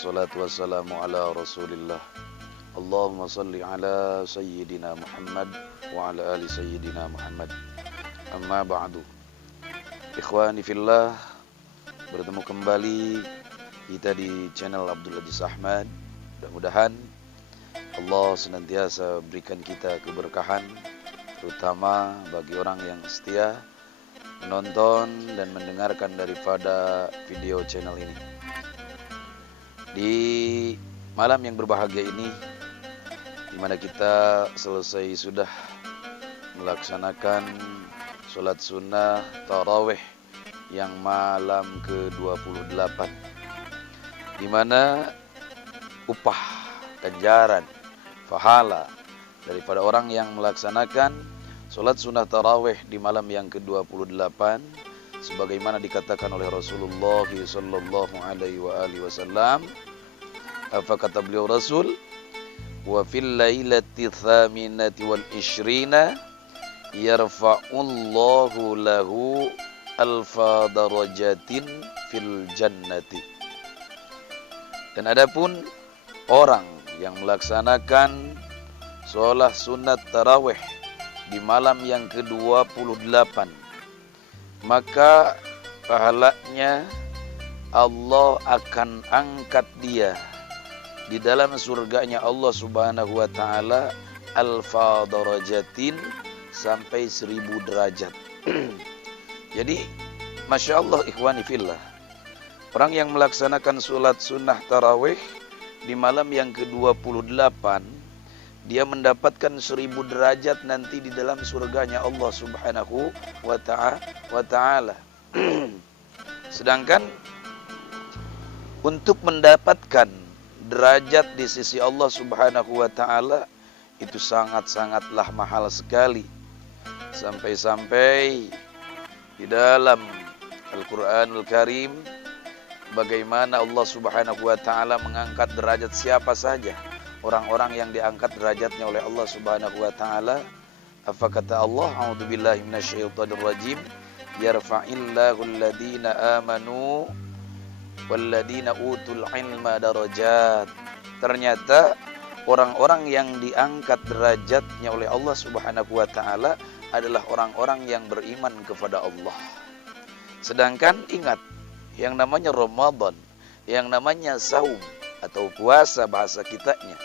wassalatu wassalamu ala rasulillah. Allahumma salli ala sayyidina Muhammad wa ala ali sayyidina Muhammad. Amma ba'du. Ikhwani fillah, bertemu kembali kita di channel Abdul Aziz Ahmad. Mudah-mudahan Allah senantiasa berikan kita keberkahan, terutama bagi orang yang setia menonton dan mendengarkan daripada video channel ini. Di malam yang berbahagia ini, di mana kita selesai sudah melaksanakan sholat sunnah tarawih yang malam ke-28, di mana upah, ganjaran, pahala daripada orang yang melaksanakan sholat sunnah tarawih di malam yang ke-28, sebagaimana dikatakan oleh Rasulullah sallallahu alaihi wasallam. Apa kata beliau Rasul? Wa fil lailati tsaminati wal ishrina yarfa'ullahu lahu alfa darajatin fil jannati. Dan adapun orang yang melaksanakan sholat sunat tarawih di malam yang ke-28, maka pahalanya Allah akan angkat dia di dalam surganya Allah subhanahu wa ta'ala alfa darajatin, sampai 1000 derajat. Jadi Masya Allah ikhwani fillah, orang yang melaksanakan sholat sunnah tarawih di malam yang ke-28, dia mendapatkan 1000 derajat nanti di dalam surganya Allah subhanahu wa ta'ala. Sedangkan untuk mendapatkan derajat di sisi Allah subhanahu wa ta'ala itu sangat-sangatlah mahal sekali. Sampai-sampai di dalam Al-Quranul Karim, bagaimana Allah subhanahu wa ta'ala mengangkat derajat siapa saja orang-orang yang diangkat derajatnya oleh Allah subhanahu wa ta'ala. Apa kata Allah? A'udzubillahi minasyaitonirrajim. Yarfa'illahu alladhina amanu walladhina utul ilma darajat. Ternyata orang-orang yang diangkat derajatnya oleh Allah subhanahu wa ta'ala adalah orang-orang yang beriman kepada Allah. Sedangkan ingat, yang namanya Ramadan, yang namanya saum atau puasa bahasa kitanya,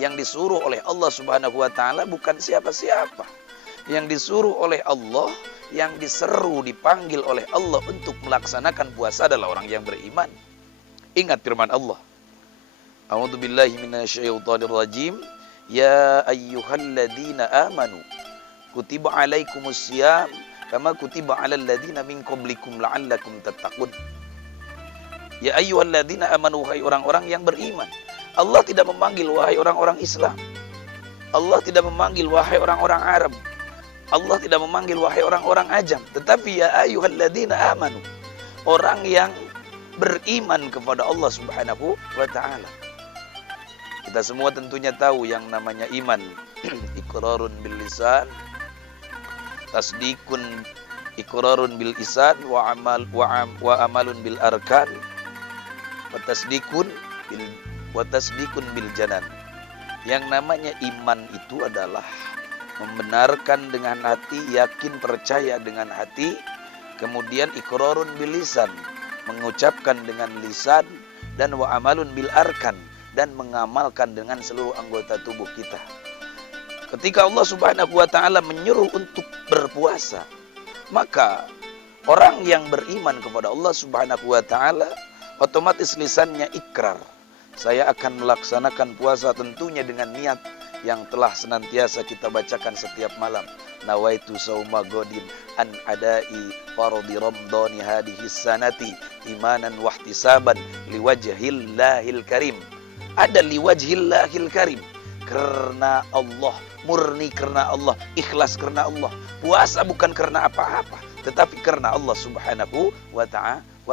yang disuruh oleh Allah subhanahu wa ta'ala bukan siapa-siapa. Yang disuruh oleh Allah, yang diseru, dipanggil oleh Allah untuk melaksanakan puasa adalah orang yang beriman. Ingat firman Allah, A'udzubillahi minasyaitonirrajim. Ya ayyuhalladzina amanu kutiba alaikumusiyam kama kutiba alal ladzina min qablikum la'allakum tattaqun. Ya ayyuhalladzina amanu, wahai orang-orang yang beriman. Allah tidak memanggil wahai orang-orang Islam. Allah tidak memanggil wahai orang-orang Arab. Allah tidak memanggil wahai orang-orang ajam. Tetapi ya ayyuhalladzina amanu, orang yang beriman kepada Allah subhanahu wa ta'ala. Kita semua tentunya tahu yang namanya iman. Iqrarun bil lisan, tasdikun, iqrarun bil lisan, wa amalun bil arkan, wa tasdikun bil janan. Yang namanya iman itu adalah membenarkan dengan hati, yakin percaya dengan hati, kemudian iqrarun bil lisan, mengucapkan dengan lisan, dan wa amalun bil arkan, dan mengamalkan dengan seluruh anggota tubuh kita. Ketika Allah subhanahu wa ta'ala menyuruh untuk berpuasa, maka orang yang beriman kepada Allah subhanahu wa ta'ala otomatis lisannya ikrar. Saya akan melaksanakan puasa tentunya dengan niat yang telah senantiasa kita bacakan setiap malam. Nawaitu sauma godin an adai fardi ramdani hadhihi sanati imanan wahtisaban liwajhillahil karim. Ada liwajhillahil karim, karena Allah, murni karena Allah, ikhlas karena Allah. Puasa bukan karena apa-apa, tetapi karena Allah subhanahu wa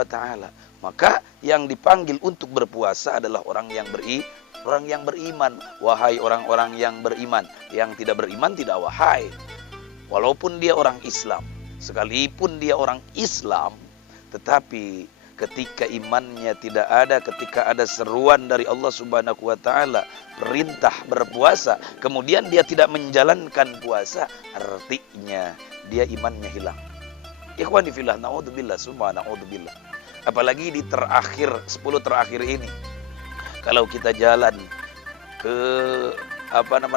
ta'ala. Maka yang dipanggil untuk berpuasa adalah orang yang beriman. Wahai orang-orang yang beriman. Yang tidak beriman tidak wahai. Walaupun dia orang Islam, sekalipun dia orang Islam, tetapi ketika imannya tidak ada, ketika ada seruan dari Allah Subhanahu wa taala, perintah berpuasa, kemudian dia tidak menjalankan puasa, artinya dia imannya hilang. Ikhwani fillah, naudzubillah, summa naudzubillah. Apalagi di 10 terakhir ini. Kalau kita jalan ke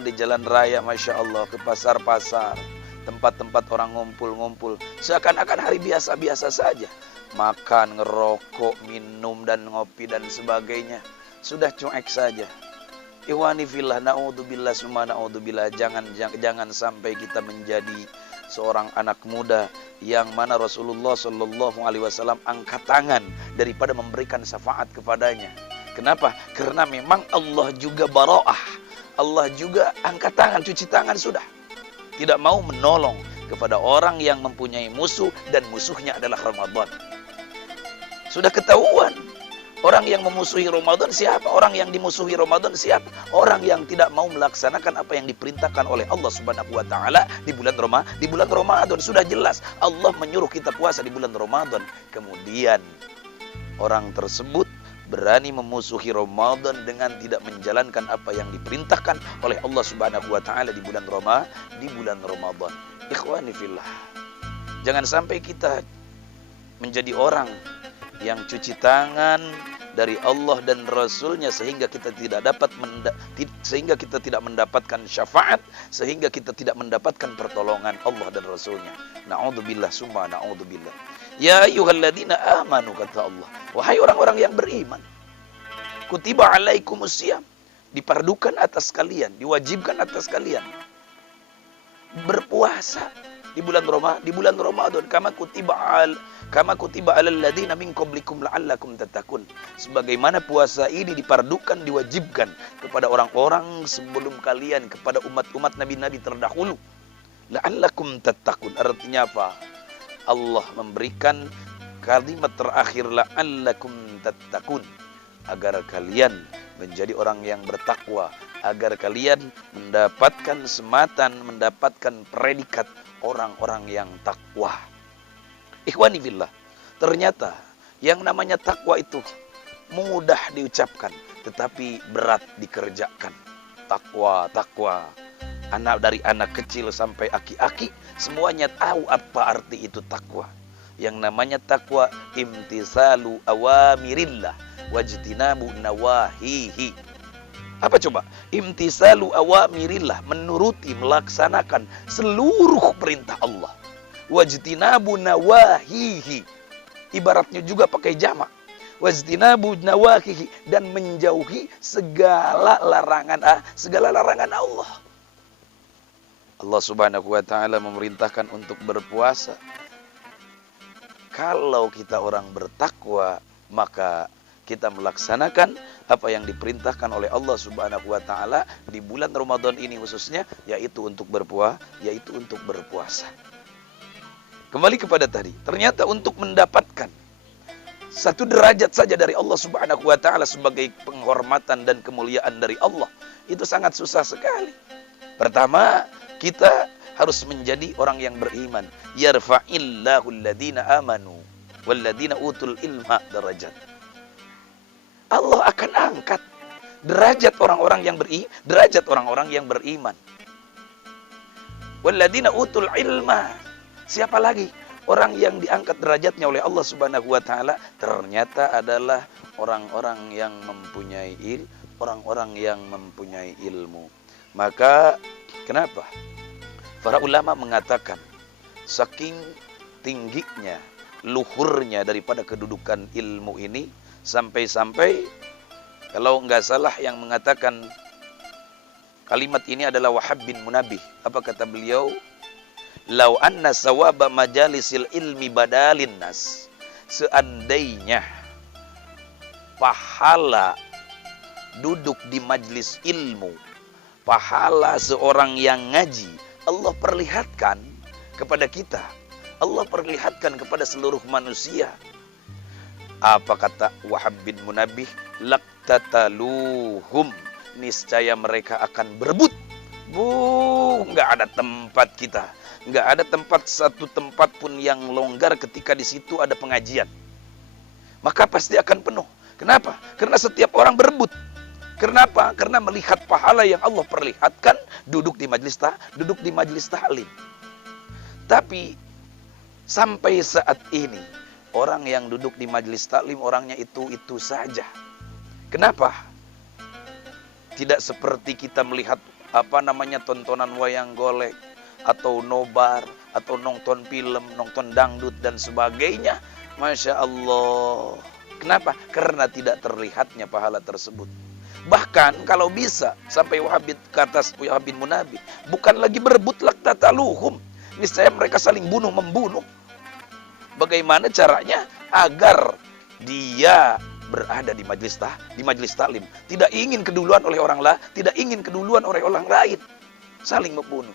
di jalan raya, Masya Allah, ke pasar-pasar, tempat-tempat orang ngumpul-ngumpul, seakan-akan hari biasa-biasa saja. Makan, ngerokok, minum, dan ngopi, dan sebagainya. Sudah cuek saja. Ikhwani fillah, naudzubillah, summa naudzubillah. Jangan sampai kita menjadi seorang anak muda yang mana Rasulullah Shallallahu Alaihi Wasallam angkat tangan daripada memberikan syafaat kepadanya. Kenapa? Karena memang Allah juga bara'ah. Allah juga angkat tangan, cuci tangan sudah. Tidak mau menolong kepada orang yang mempunyai musuh dan musuhnya adalah Ramadan. Sudah ketahuan. Orang yang memusuhi Ramadan siapa? Orang yang dimusuhi Ramadan siapa? Orang yang tidak mau melaksanakan apa yang diperintahkan oleh Allah Subhanahu wa taala di bulan Ramadan. Sudah jelas Allah menyuruh kita puasa di bulan Ramadan. Kemudian orang tersebut berani memusuhi Ramadan dengan tidak menjalankan apa yang diperintahkan oleh Allah Subhanahu wa taala di bulan Ramadan. Ikhwani fillah. Jangan sampai kita menjadi orang yang cuci tangan dari Allah dan Rasulnya sehingga kita tidak mendapatkan syafaat, sehingga kita tidak mendapatkan pertolongan Allah dan Rasulnya. Na'udzubillah, summa na'udzubillah. Ya ayyuhalladzina amanu, kata Allah, wahai orang-orang yang beriman, kutiba alaikumusiyam, dipardukan atas kalian, diwajibkan atas kalian berpuasa di bulan Ramadan, kama kutiba alal ladzina min qablikum la'allakum tattaqun. Sebagaimana puasa ini dipardukan, diwajibkan kepada orang-orang sebelum kalian, kepada umat-umat nabi-nabi terdahulu. La'allakum tattaqun, artinya apa? Allah memberikan kalimat terakhir la'allakum tattaqun, agar kalian menjadi orang yang bertakwa, agar kalian mendapatkan sematan, mendapatkan predikat orang-orang yang takwa. Ikhwani fillah, ternyata yang namanya takwa itu mudah diucapkan tetapi berat dikerjakan. Takwa. Dari anak kecil sampai aki-aki semuanya tahu apa arti itu takwa. Yang namanya takwa imtisalu awamirillah wajtinabu nawahihi. Apa coba? Imtisalu awamirillah, menuruti, melaksanakan seluruh perintah Allah. Wajtinabu nawahihi, ibaratnya juga pakai jamak. Wajtinabu nawahihi, dan menjauhi segala larangan Allah. Allah Subhanahu wa taala memerintahkan untuk berpuasa. Kalau kita orang bertakwa, maka kita melaksanakan apa yang diperintahkan oleh Allah Subhanahu wa taala di bulan Ramadan ini khususnya, yaitu untuk berpuasa. Kembali kepada tadi, ternyata untuk mendapatkan satu derajat saja dari Allah Subhanahu wa taala sebagai penghormatan dan kemuliaan dari Allah, itu sangat susah sekali. Pertama, kita harus menjadi orang yang beriman. Yarfa'illahu alladhina amanu walladhina utul ilma darajat. Allah akan angkat derajat orang-orang yang beriman. Walladzina utul ilma. Siapa lagi? Orang yang diangkat derajatnya oleh Allah Subhanahu wa taala ternyata adalah orang-orang yang mempunyai ilmu. Maka kenapa? Para ulama mengatakan saking tingginya, luhurnya daripada kedudukan ilmu ini, sampai-sampai kalau enggak salah yang mengatakan kalimat ini adalah Wahab bin Munabbih. Apa kata beliau? Lau anna sawaba majalisil ilmi badalin nas. Seandainya pahala duduk di majlis ilmu, pahala seorang yang ngaji, Allah perlihatkan kepada kita, Allah perlihatkan kepada seluruh manusia. Apa kata Wahab bin Munabbih? Laktataluhum, niscaya mereka akan berebut. Nggak ada tempat kita, nggak ada satu tempat pun yang longgar ketika di situ ada pengajian. maka pasti akan penuh. Kenapa? Karena setiap orang berebut. Kenapa? Karena melihat pahala yang Allah perlihatkan duduk di majelis taklim. Tapi sampai saat ini orang yang duduk di majelis taklim orangnya itu saja. Kenapa? Tidak seperti kita melihat tontonan wayang golek atau nobar atau nonton film, nonton dangdut dan sebagainya. Masya Allah. Kenapa? Karena tidak terlihatnya pahala tersebut. Bahkan kalau bisa sampai kata Wahab bin Munabih, bukan lagi berebut tataluhum. Niscaya mereka saling membunuh. Bagaimana caranya agar dia berada di majelis taklim, tidak ingin keduluan oleh orang lain, saling membunuh.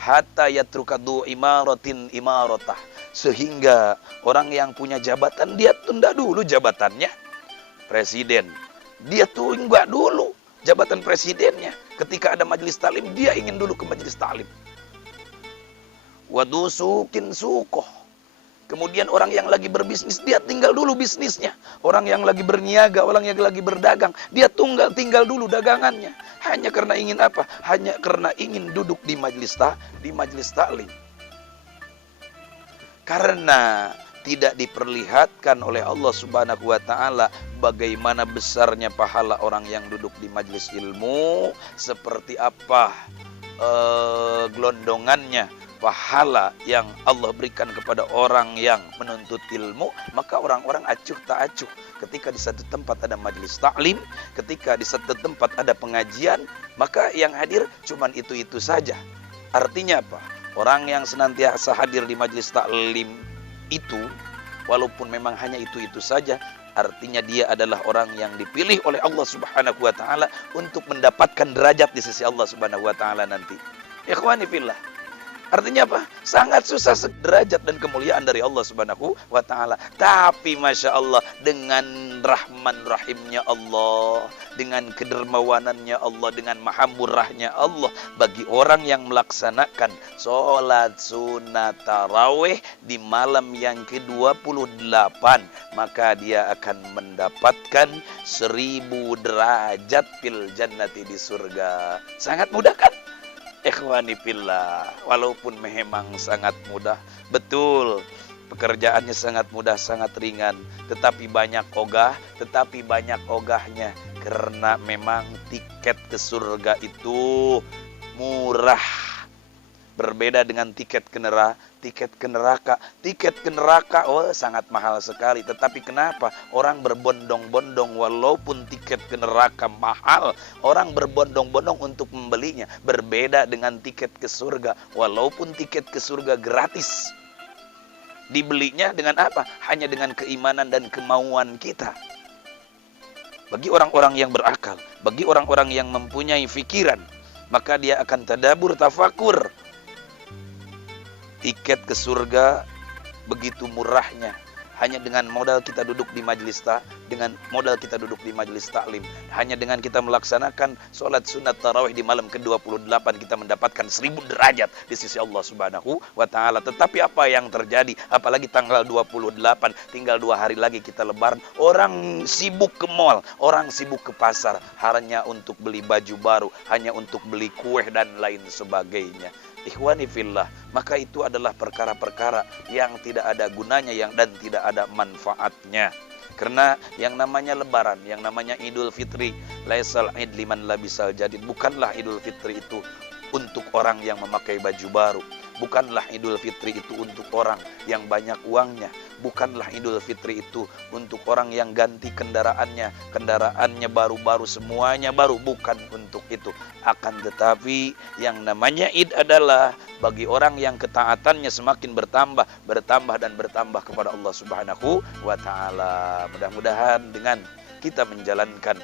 Hatta yatrukadu imaratah, sehingga orang yang punya jabatan dia tunda dulu jabatannya. Presiden, dia tunggu dulu jabatan presidennya. Ketika ada majelis taklim, dia ingin dulu ke majelis taklim. Wadusukin sukoh. Kemudian orang yang lagi berbisnis, dia tinggal dulu bisnisnya. Orang yang lagi berniaga, orang yang lagi berdagang, dia tinggal dulu dagangannya. Hanya karena ingin apa? Hanya karena ingin duduk di majelis taklim. Karena tidak diperlihatkan oleh Allah Subhanahu wa taala bagaimana besarnya pahala orang yang duduk di majelis ilmu, seperti apa gelondongannya pahala yang Allah berikan kepada orang yang menuntut ilmu. Maka orang-orang acuh tak acuh ketika di satu tempat ada majelis taklim, ketika di satu tempat ada pengajian, maka yang hadir cuman itu saja. Artinya apa? Orang yang senantiasa hadir di majelis taklim itu, walaupun memang hanya itu saja, artinya dia adalah orang yang dipilih oleh Allah Subhanahu wa taala untuk mendapatkan derajat di sisi Allah Subhanahu wa taala nanti. Ikhwani fillah. Artinya apa? Sangat susah derajat dan kemuliaan dari Allah Subhanahu wa taala. Tapi Masya Allah, dengan rahman rahimnya Allah, dengan kedermawanannya Allah, dengan maha murahnya Allah, bagi orang yang melaksanakan sholat sunat tarawih di malam yang ke-28, maka dia akan mendapatkan 1000 derajat fil jannati, di surga. Sangat mudah kan? Ikhwani fillah, walaupun memang sangat mudah, betul, pekerjaannya sangat mudah, sangat ringan, tetapi banyak ogahnya, karena memang tiket ke surga itu murah. Berbeda dengan tiket ke neraka. Tiket ke neraka, sangat mahal sekali. Tetapi kenapa orang berbondong-bondong walaupun tiket ke neraka mahal, orang berbondong-bondong untuk membelinya. Berbeda dengan tiket ke surga, walaupun tiket ke surga gratis. Dibelinya dengan apa? Hanya dengan keimanan dan kemauan kita. Bagi orang-orang yang berakal, bagi orang-orang yang mempunyai fikiran, maka dia akan tadabbur, tafakur. Tiket ke surga begitu murahnya, hanya dengan modal kita duduk di majelis taklim, hanya dengan kita melaksanakan sholat sunat tarawih di malam ke-28, kita mendapatkan 1000 derajat di sisi Allah Subhanahu wa taala. Tetapi apa yang terjadi? Apalagi tanggal 28, tinggal 2 hari lagi kita lebaran. Orang sibuk ke mall, orang sibuk ke pasar, hanya untuk beli baju baru, hanya untuk beli kue dan lain sebagainya. Ikhwani fillah, maka itu adalah perkara-perkara yang tidak ada gunanya dan tidak ada manfaatnya. Karena yang namanya lebaran, yang namanya Idul Fitri, laisal id liman labisal jadid, bukanlah Idul Fitri itu untuk orang yang memakai baju baru. Bukanlah Idul Fitri itu untuk orang yang banyak uangnya. Bukanlah Idul Fitri itu untuk orang yang ganti kendaraannya baru-baru, semuanya baru. Bukan untuk itu. Akan tetapi yang namanya Id adalah bagi orang yang ketaatannya semakin bertambah kepada Allah Subhanahu wa taala. Mudah-mudahan dengan kita menjalankan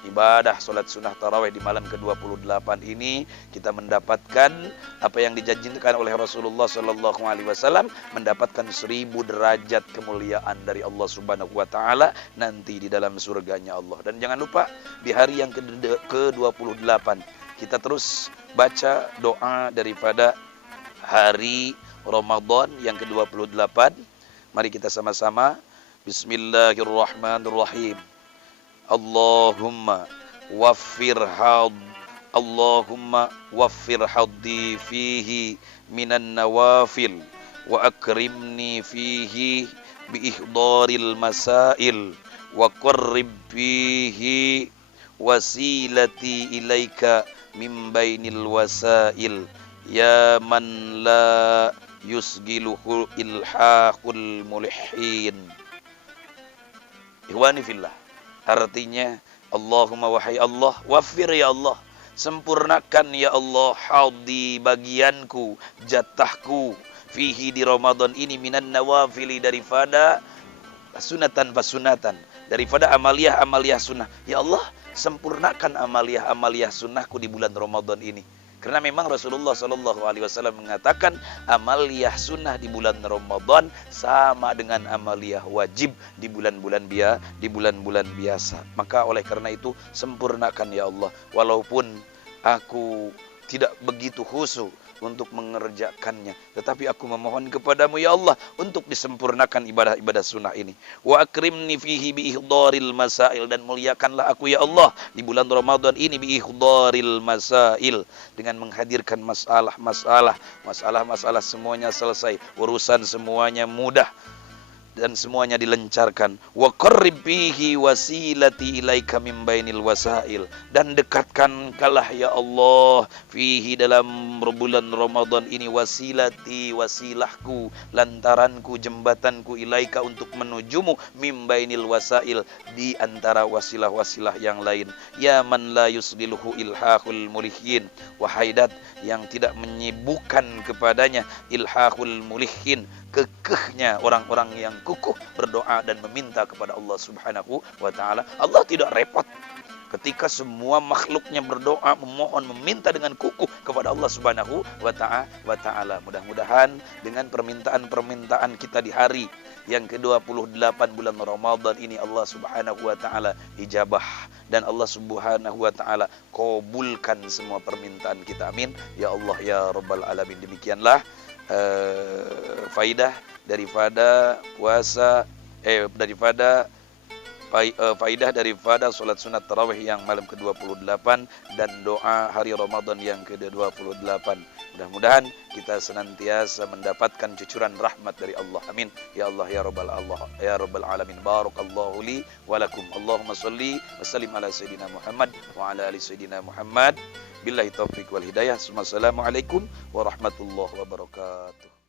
ibadah sholat sunnah tarawih di malam ke-28 ini, kita mendapatkan apa yang dijanjikan oleh Rasulullah Sallallahu Alaihi Wasallam, mendapatkan 1000 derajat kemuliaan dari Allah Subhanahu Wa Taala nanti di dalam surganya Allah. Dan jangan lupa di hari yang ke-28 kita terus baca doa daripada hari Ramadan yang ke-28. Mari kita sama-sama Bismillahirrahmanirrahim. Allahumma waffir had Allahumma waffir haddi fihi minan nawafil wa akrimni fihi bi ihdaril masail wa qarrib fihi wasilati ilaika min bainil wasail ya man la yusgiluhu ilhaqul mulhin. Ikhwani fillah, artinya Allahumma wahai Allah, waffir ya Allah, sempurnakan ya Allah haddi bagianku, jatahku fihi di Ramadan ini minan nawafili daripada sunatan, daripada amaliyah sunnah. Ya Allah, sempurnakan amaliyah sunnahku di bulan Ramadan ini. Karena memang Rasulullah SAW mengatakan amaliyah sunnah di bulan Ramadan sama dengan amaliyah wajib di bulan-bulan biasa. Maka oleh karena itu sempurnakan ya Allah. Walaupun aku tidak begitu khusyuk untuk mengerjakannya, tetapi aku memohon kepadamu ya Allah untuk disempurnakan ibadah-ibadah sunnah ini. Wa akrimni fihi bi ihdaril masail, dan muliakanlah aku ya Allah di bulan Ramadan ini bi ihdaril masail, dengan menghadirkan masalah semuanya selesai, urusan semuanya mudah dan semuanya dilancarkan. Wa qarrib bihi wasilati ilaika min bainil wasail, dan dekatkanlah ya Allah fihi dalam bulan Ramadan ini wasilahku, lantaranku, jembatanku ilaika untuk menujumu, min bainil wasail, di antara wasilah-wasilah yang lain. Ya man la yusdiluhu ilhaqul mulhin, wahai dat yang tidak menyibukkan kepadanya ilhaqul mulhin, kekehnya orang-orang yang kukuh berdoa dan meminta kepada Allah Subhanahu wa ta'ala. Allah tidak repot ketika semua makhluknya berdoa, memohon, meminta dengan kukuh kepada Allah Subhanahu wa ta'ala. Mudah-mudahan dengan permintaan-permintaan kita di hari yang ke-28 bulan Ramadan ini Allah Subhanahu wa ta'ala ijabah, dan Allah Subhanahu wa ta'ala kabulkan semua permintaan kita. Amin ya Allah ya Rabbal Alamin. Demikianlah faidah daripada puasa faidah daripada salat sunat tarawih yang malam ke-28 dan doa hari Ramadan yang ke-28. Mudah-mudahan kita senantiasa mendapatkan cucuran rahmat dari Allah. Amin ya Allah ya Rabbal Alamin. Barakallahu li wa lakum. Allahumma shalli wa sallim ala sayyidina Muhammad wa ala ali sayyidina Muhammad. Billahi taufiq wal hidayah. Assalamualaikum warahmatullahi wabarakatuh.